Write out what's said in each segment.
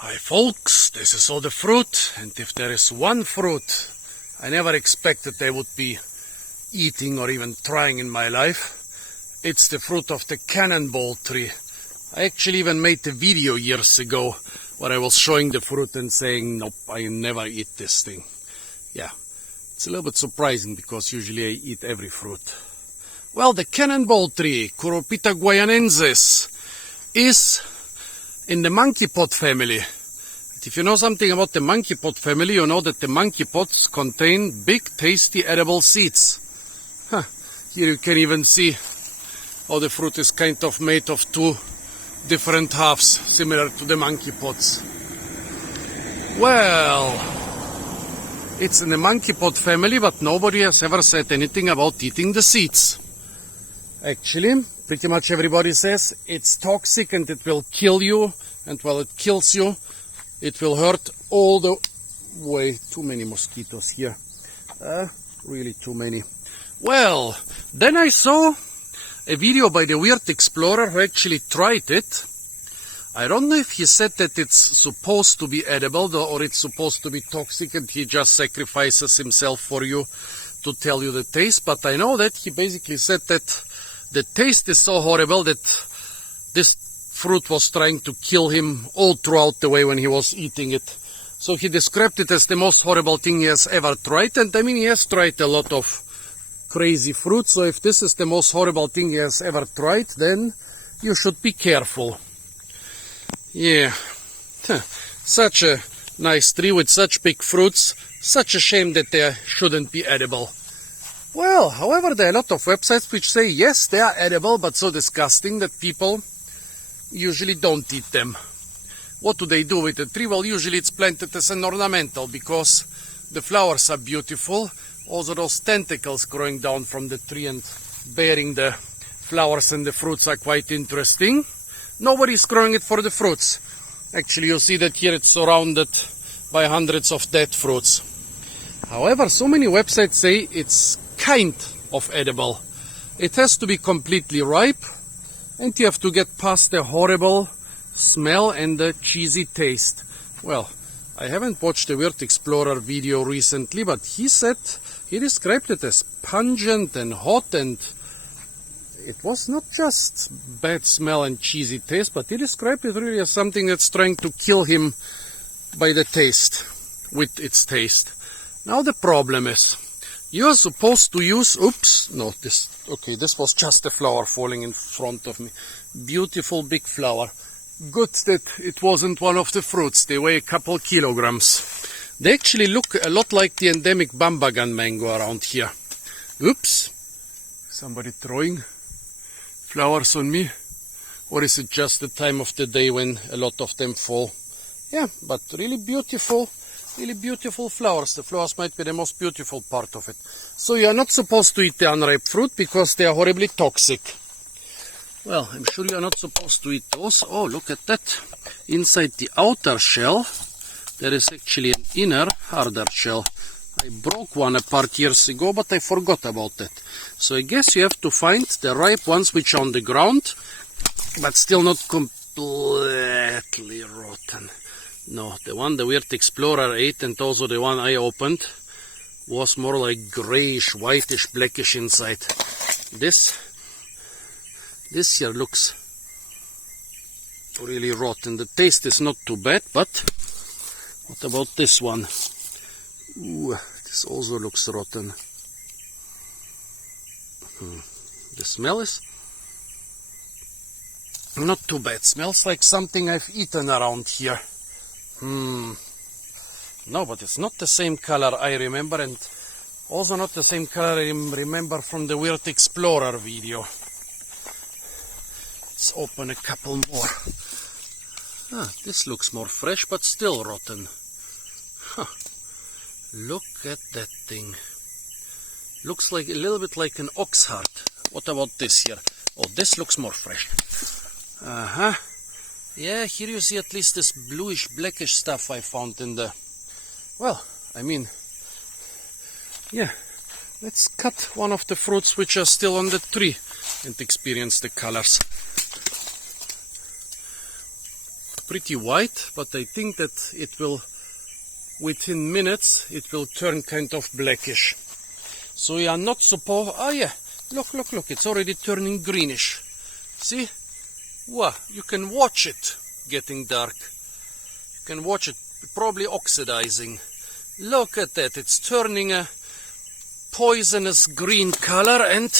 Hi folks, this is all the fruit, and if there is one fruit I never expected I would be eating or even trying in my life, it's the fruit of the cannonball tree. I actually even made a video years ago where I was showing the fruit and saying, nope, I never eat this thing. Yeah, it's a little bit surprising because usually I eat every fruit. Well, the cannonball tree, Couroupita guianensis, is in the monkey pot family. And if you know something about the monkey pot family, you know that the monkey pots contain big, tasty, edible seeds. Here you can even see how the fruit is kind of made of two different halves, similar to the monkey pots. Well, it's in the monkey pot family, but nobody has ever said anything about eating the seeds. Actually, pretty much everybody says it's toxic and it will kill you, and while it kills you, it will hurt all the way. Too many mosquitoes here. Really too many. Well, then I saw a video by the Weird Explorer who actually tried it. I don't know if he said that it's supposed to be edible or it's supposed to be toxic and he just sacrifices himself for you to tell you the taste, but I know that he basically said that the taste is so horrible that this fruit was trying to kill him all throughout the way when he was eating it. So he described it as the most horrible thing he has ever tried, and I mean he has tried a lot of crazy fruit, so if this is the most horrible thing he has ever tried, then you should be careful. Yeah, such a nice tree with such big fruits, such a shame that they shouldn't be edible. Well, however, there are a lot of websites which say yes, they are edible, but so disgusting that people usually don't eat them. What do they do with the tree? Well, usually it's planted as an ornamental because the flowers are beautiful. Also those tentacles growing down from the tree and bearing the flowers and the fruits are quite interesting. Nobody's growing it for the fruits. Actually, you see that here it's surrounded by hundreds of dead fruits. However, so many websites say it's kind of edible. It has to be completely ripe and you have to get past the horrible smell and the cheesy taste. Well, I haven't watched the Weird Explorer video recently, but he described it as pungent and hot, and it was not just bad smell and cheesy taste, but he described it really as something that's trying to kill him by the taste, with its taste. Now the problem is, you are supposed to use, this was just a flower falling in front of me. Beautiful big flower. Good that it wasn't one of the fruits, they weigh a couple kilograms. They actually look a lot like the endemic bambagan mango around here. Oops, somebody throwing flowers on me? Or is it just the time of the day when a lot of them fall? Yeah, but really beautiful flowers. The flowers might be the most beautiful part of it. So you are not supposed to eat the unripe fruit because they are horribly toxic. Well, I'm sure you are not supposed to eat those. Oh, look at that. Inside the outer shell, there is actually an inner, harder shell. I broke one apart years ago, but I forgot about that. So I guess you have to find the ripe ones which are on the ground, but still not completely rotten. No, the one the Weird Explorer ate and also the one I opened was more like grayish, whitish, blackish inside. This here looks really rotten. The taste is not too bad, but what about this one? Ooh, this also looks rotten. The smell is not too bad. Smells like something I've eaten around here. No, but it's not the same color I remember, and also not the same color I remember from the Weird Explorer video. Let's open a couple more. This looks more fresh, but still rotten. Look at that thing. Looks like a little bit like an ox heart. What about this here? Oh, this looks more fresh. Yeah, here you see at least this bluish, blackish stuff I found in the... Well, I mean... Yeah, let's cut one of the fruits which are still on the tree and experience the colors. pretty white, but I think that it will, within minutes, it will turn kind of blackish. So you are not supposed... Oh yeah, look, it's already turning greenish. See? Wow, you can watch it getting dark. You can watch it probably oxidizing. Look at that, it's turning a poisonous green color and...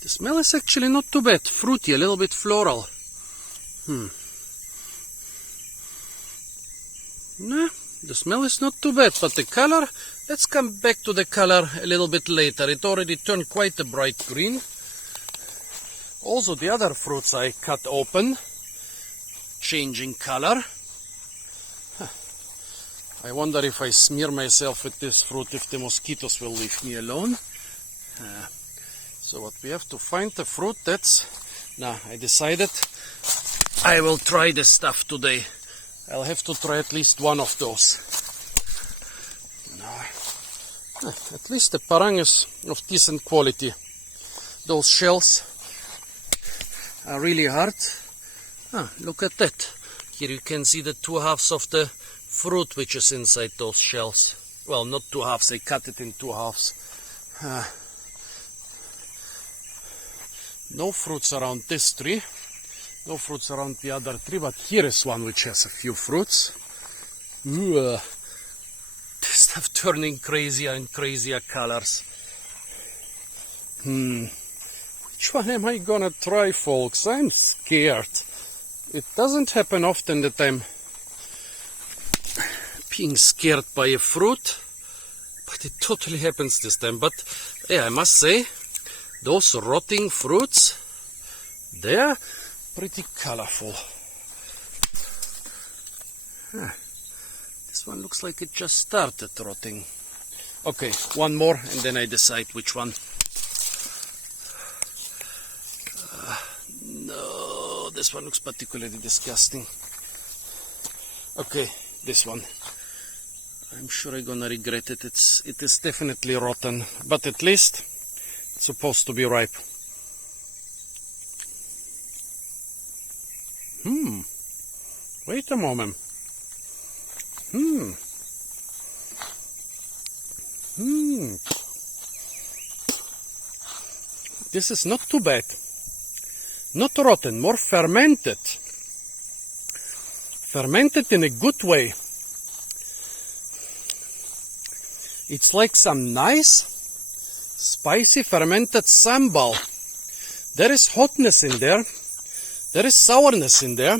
The smell is actually not too bad. Fruity, a little bit floral. Nah, the smell is not too bad, but the color, let's come back to the color a little bit later. It already turned quite a bright green. Also the other fruits I cut open, changing color. I wonder if I smear myself with this fruit, if the mosquitoes will leave me alone. So what we have to find the fruit that's... Now, I decided I will try this stuff today. I'll have to try at least one of those. At least the parang is of decent quality. Those shells are really hard. Look at that. Here you can see the 2 halves of the fruit which is inside those shells. Well, not 2 halves, I cut it in 2 halves. No fruits around this tree, no fruits around the other tree, but here is one which has a few fruits. This stuff turning crazier and crazier colors. Which one am I gonna try, folks? I'm scared. It doesn't happen often that I'm being scared by a fruit, but it totally happens this time. But yeah, I must say, those rotting fruits, they're pretty colorful. This one looks like it just started rotting. Okay, one more and then I decide which one. No, this one looks particularly disgusting. Okay, this one. I'm sure I'm gonna regret it. It is definitely rotten, but at least it's supposed to be ripe. Wait a moment. This is not too bad. Not rotten, more fermented. Fermented in a good way. It's like some nice, spicy fermented sambal. There is hotness in there. There is sourness in there.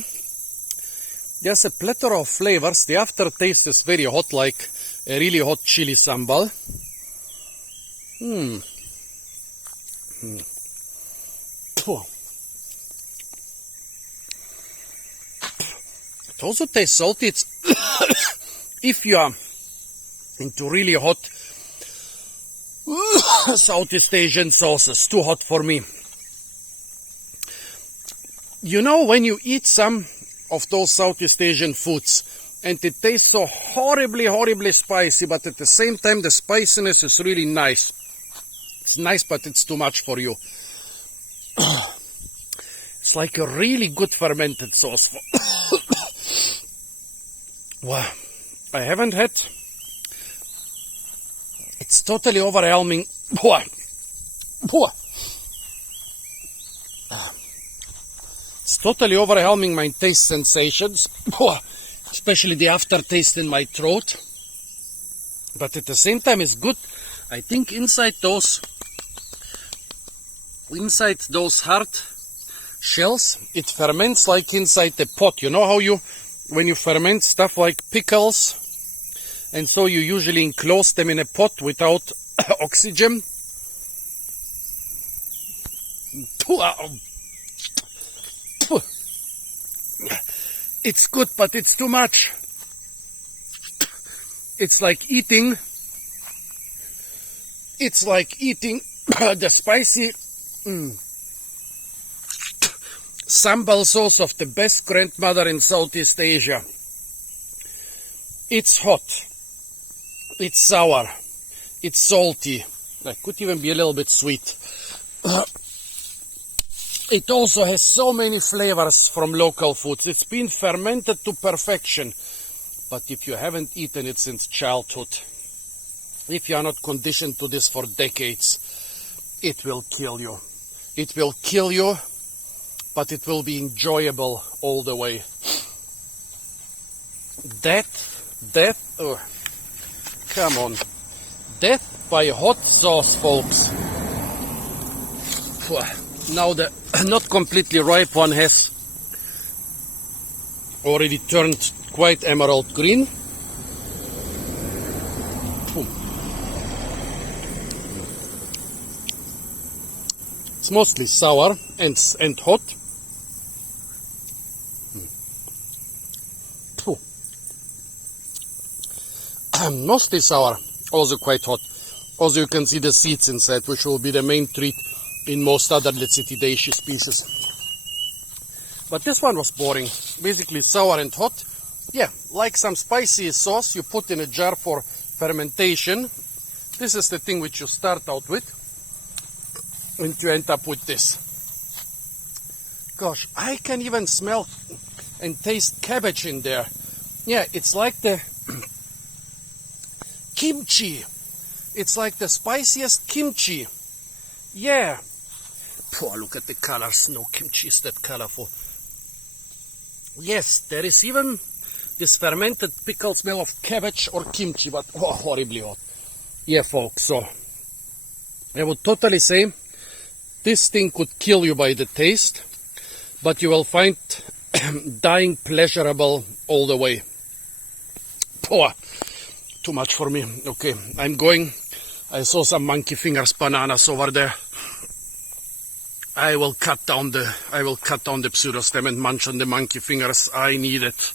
There's a plethora of flavors. The aftertaste is very hot, like a really hot chili sambal. It also tastes salty. It's if you are into really hot Southeast Asian sauces, too hot for me. You know, when you eat some of those Southeast Asian foods and it tastes so horribly spicy, but at the same time the spiciness is really nice. It's nice, but it's too much for you. It's like a really good fermented sauce. Wow, I haven't had... It's totally overwhelming. It's totally overwhelming my taste sensations, especially the aftertaste in my throat. But at the same time, it's good. I think inside those hard shells, it ferments like inside the pot. You know how when you ferment stuff like pickles, and so you usually enclose them in a pot without oxygen. It's good, but it's too much. It's like eating the spicy sambal sauce of the best grandmother in Southeast Asia. It's hot. It's sour. It's salty. It could even be a little bit sweet. It also has so many flavors from local foods. It's been fermented to perfection. But if you haven't eaten it since childhood, if you are not conditioned to this for decades, it will kill you. It will kill you, but it will be enjoyable all the way. Death, oh, come on. Death by hot sauce, folks. Now the not completely ripe one has already turned quite emerald green. It's mostly sour and hot. Mostly sour, also quite hot. Also you can see the seeds inside, which will be the main treat in most other Lecithidaceae species. But this one was boring. Basically sour and hot. Yeah, like some spicy sauce you put in a jar for fermentation. This is the thing which you start out with. And you end up with this. Gosh, I can even smell and taste cabbage in there. Yeah, it's like the kimchi. It's like the spiciest kimchi. Yeah. Oh, look at the colors. No kimchi is that colorful. Yes, there is even this fermented pickle smell of cabbage or kimchi, but oh, horribly hot. Yeah, folks, so I would totally say this thing could kill you by the taste, but you will find dying pleasurable all the way. Oh, too much for me. Okay, I'm going. I saw some monkey fingers bananas over there. I will cut down the pseudostem and munch on the monkey fingers. I need it.